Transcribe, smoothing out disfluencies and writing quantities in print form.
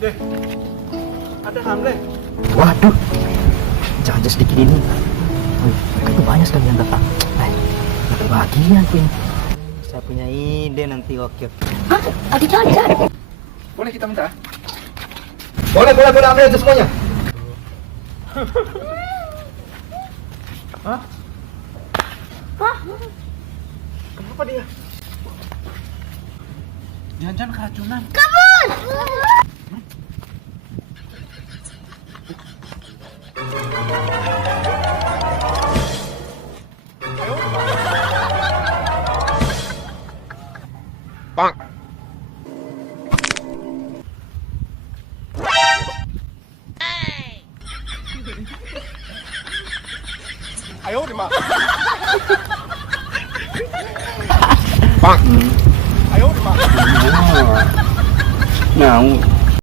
Deh, ada Hamle. Waduh, jangan just sedikit ini. Wih, mereka tuh banyak sekali yang datang. Kebahagiaan tuh ini. Saya punya ide nanti, oke. Hah? Adi jangan. Boleh kita minta? Boleh, ambil aja semuanya. Hah? Hah? Kenapa dia? Jangan-jangan keracunan. Kabur! Bang. Ayo, di mana? Bang. Ayo, di mana? Nah,